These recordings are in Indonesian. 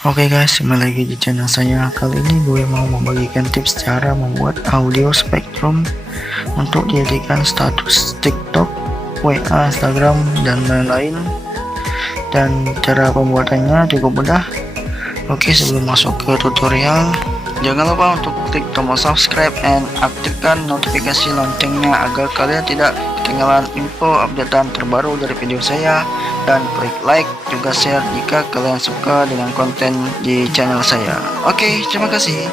Oke guys, kembali lagi di channel saya. Kali ini gue mau membagikan tips cara membuat audio Spectrum untuk dijadikan status TikTok, WA, Instagram, dan lain-lain. Dan cara pembuatannya cukup mudah. Oke, sebelum masuk ke tutorial, jangan lupa untuk klik tombol subscribe dan aktifkan notifikasi loncengnya agar kalian tidak ketinggalan info updatean terbaru dari video saya, dan klik like juga share jika kalian suka dengan konten di channel saya. Oke, terima kasih.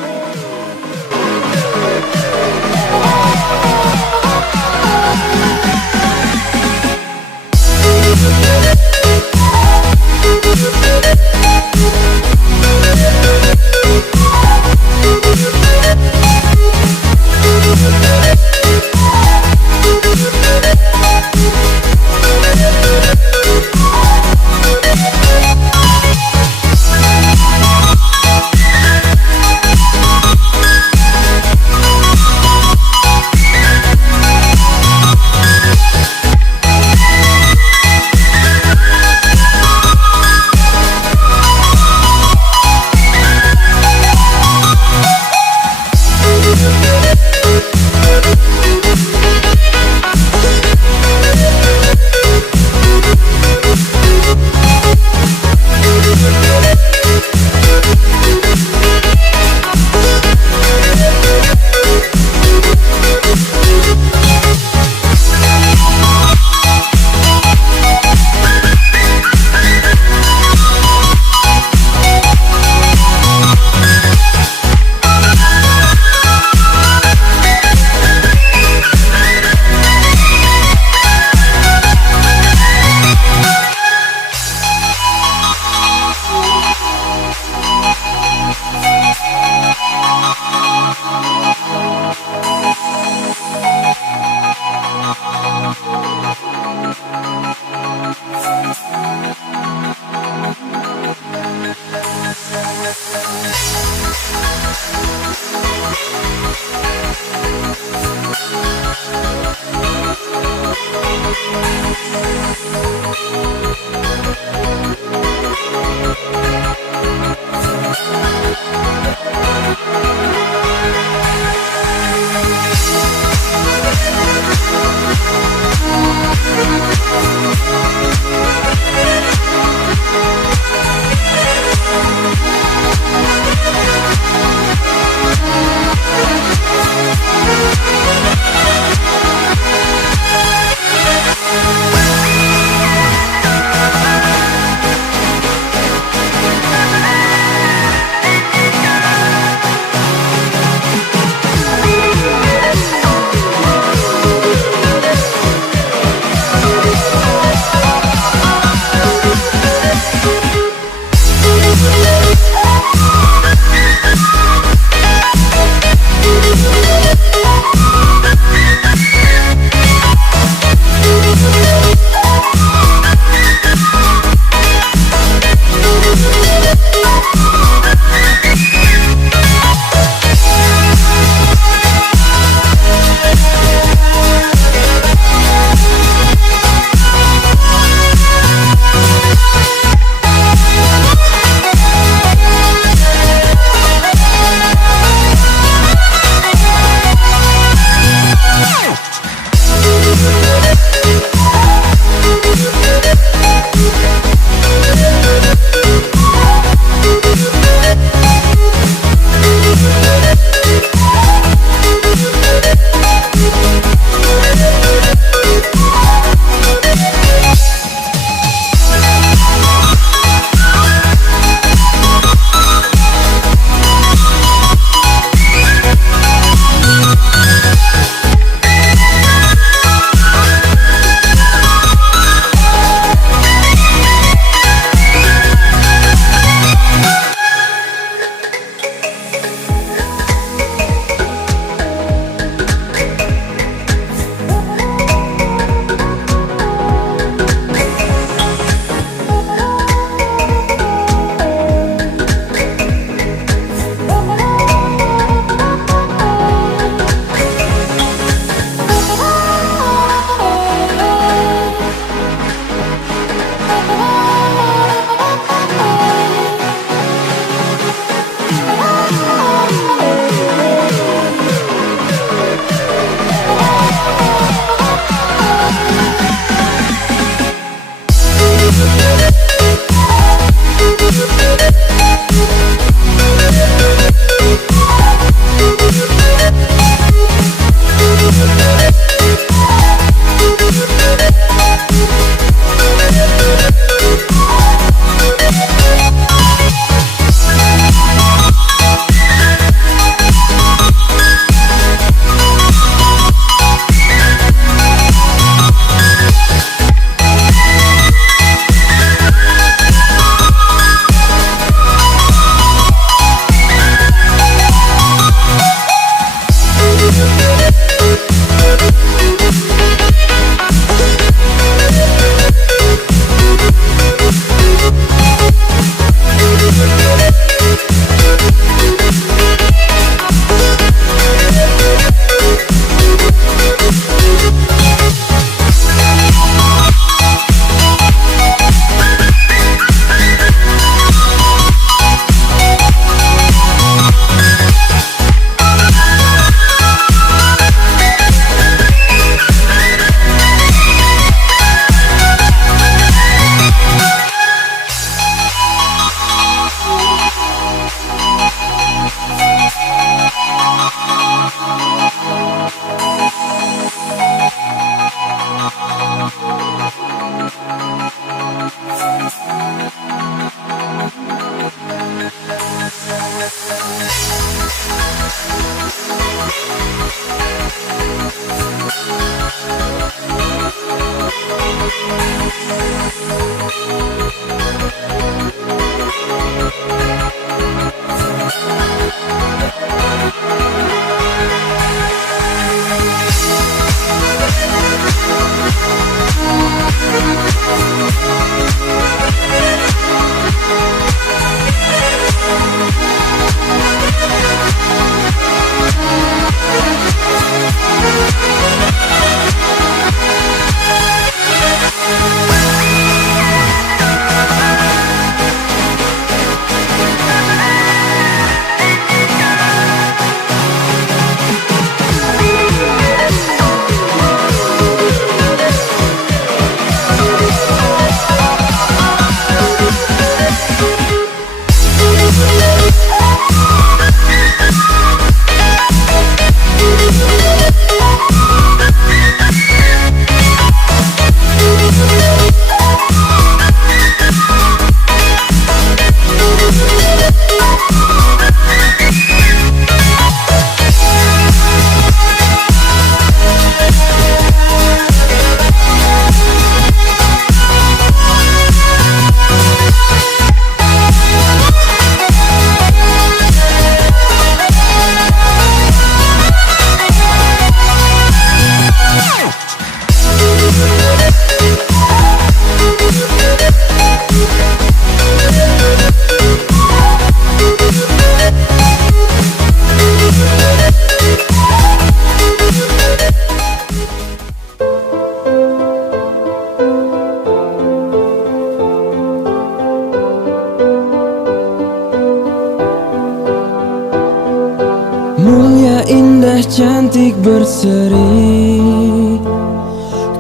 cantik berseri,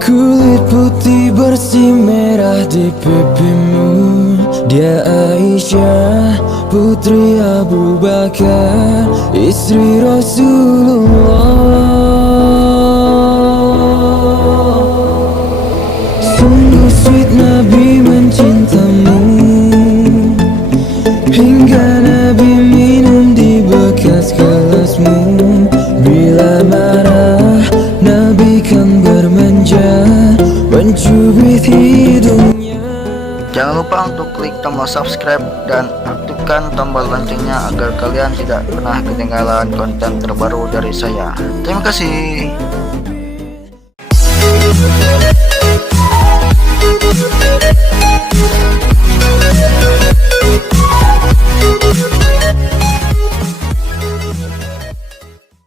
kulit putih bersih merah di pipimu. Dia Aisyah, putri Abu Bakar, istri Rasulullah. Sungguh sweet Nabi mencintamu, hingga Nabi minum di bekas gelasmu. Bila marah Nabi kan bermanja, mencubit hidungnya. Jangan lupa untuk klik tombol subscribe dan aktifkan tombol loncengnya agar kalian tidak pernah ketinggalan konten terbaru dari saya. Terima kasih.